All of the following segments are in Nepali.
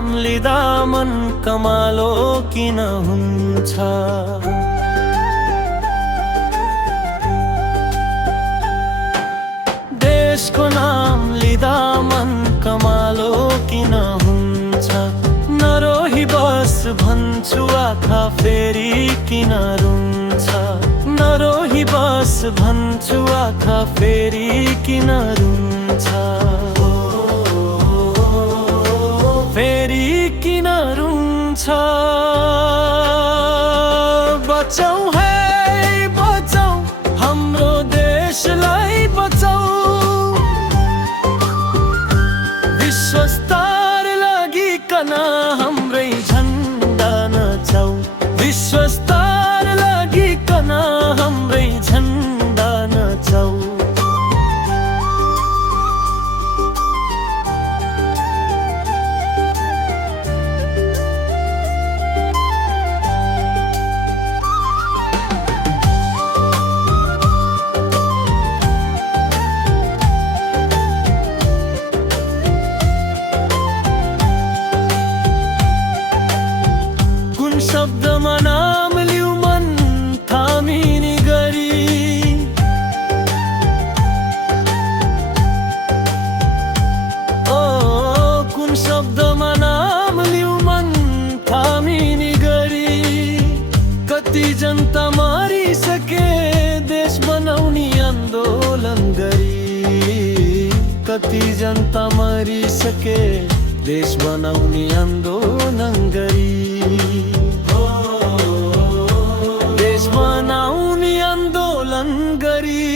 नाम लिँदा मन कमालो किन हुन्छ? देशको नाम लिँदा मन कमालो किन हुन्छ? नरोही बस भन्छु आँखा फेरि किन रुन्छ? नरोही बस भन्छु आँखा फेरि किन रुन्छ? फेरि किन रुन्छ? बचाऊ है बचाऊ हाम्रो देशलाई बचाऊ, विश्वस्तर लागिकन हाम्रै झन्डा नचाऊ, विश्वस्तर लागिकन हाम्रै झन्डा नचाऊ। शब्दमा नाम लिऊ मन थामिनी गरी, ओ कुन शब्दमा नाम लिऊ मन थामिनी गरी। कति जनता मारिसके देश बनाउने आन्दोलन गरी, कति जनता मरिसके देश बनाउने आन्दोलन गरी। बनाउने आन्दोलन गरी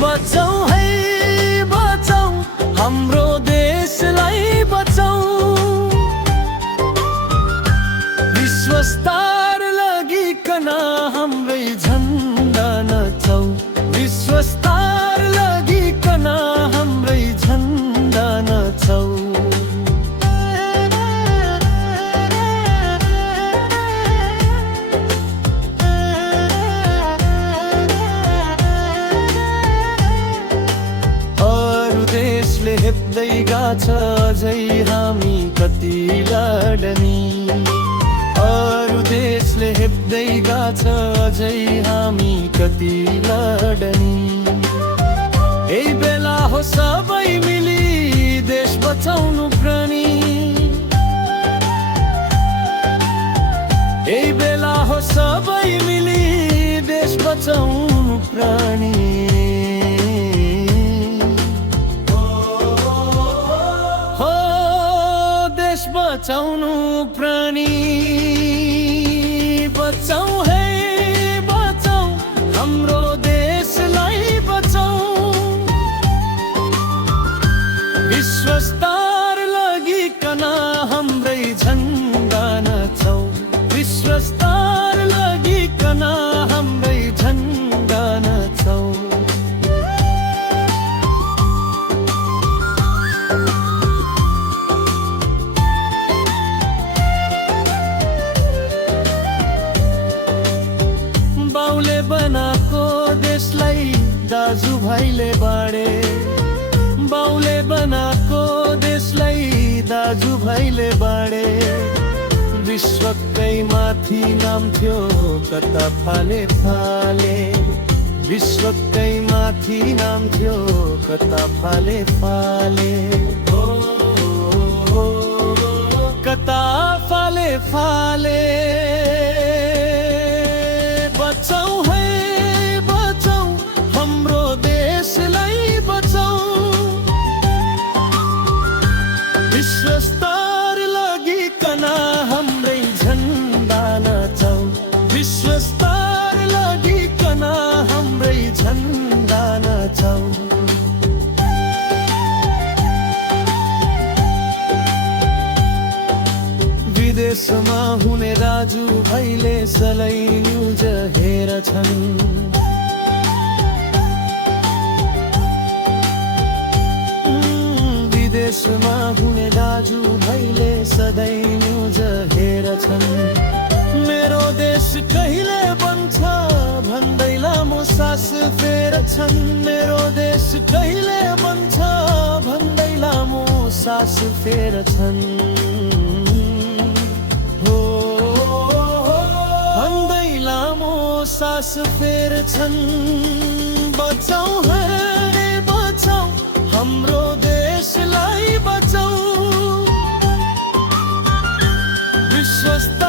बचाऊ है बचाऊ हाम्रो देशलाई बचाऊ, विश्वस्तर लागिकन हाम्रै झन्डा नचाऊ, विश्वस्तर लागिकन हाम्रै झन्डा नचाऊ। हेप्दै गाछ अझै हामी कति लडनी, अरू देशले हेप्दै गाछ अझै हामी कति लडनी। यही बेला हो सबै मिली देश बचाउनु प्राणी, यही बेला हो सबै मिली देश बचाउनु प्राणी। बचाउनु प्राणी बचाऊ है बचाऊ हाम्रो देशलाई बचाऊ, विश्वस्तर लागिकन हाम्रै झन्डा नचाऊ, विश्वस्तर लागिकन हाम्रै झन्डा नचाऊ। बाउले बनाएको देशलाई दाजुभाइले बाँडे, बाउले बनाएको देशलाई दाजुभाइले बाँडे। विश्वकै माथि नाम थियो कता फाले फाले, विश्वकै माथि नाम थियो कता फाले फाले, कता फाले फाले। बचाऊ है बचाऊ हाम्रो देशलाई बचाऊ, विश्वस्तर लागिकन हाम्रै झन्डा नचाऊ, विश्वस्तर लागिकन हाम्रै झन्डा नचाऊ। विदेशमा हुने राजु भाइले सलै न्युज हेर्छन्, विदेशमा हुने दाजु भाइले सधैँ न्युज हेर्छन्। मेरो देश कहिले बन्छ भन्दै लामो सास फेर्छन्, मेरो देश कहिले बन्छ भन्दै लामो सास फेर्छन् हो भन्दै लामो सास फेर्छन्। बचाऊ है बचाऊ हाम्रो देशलाई बचाऊ, विश्वस्त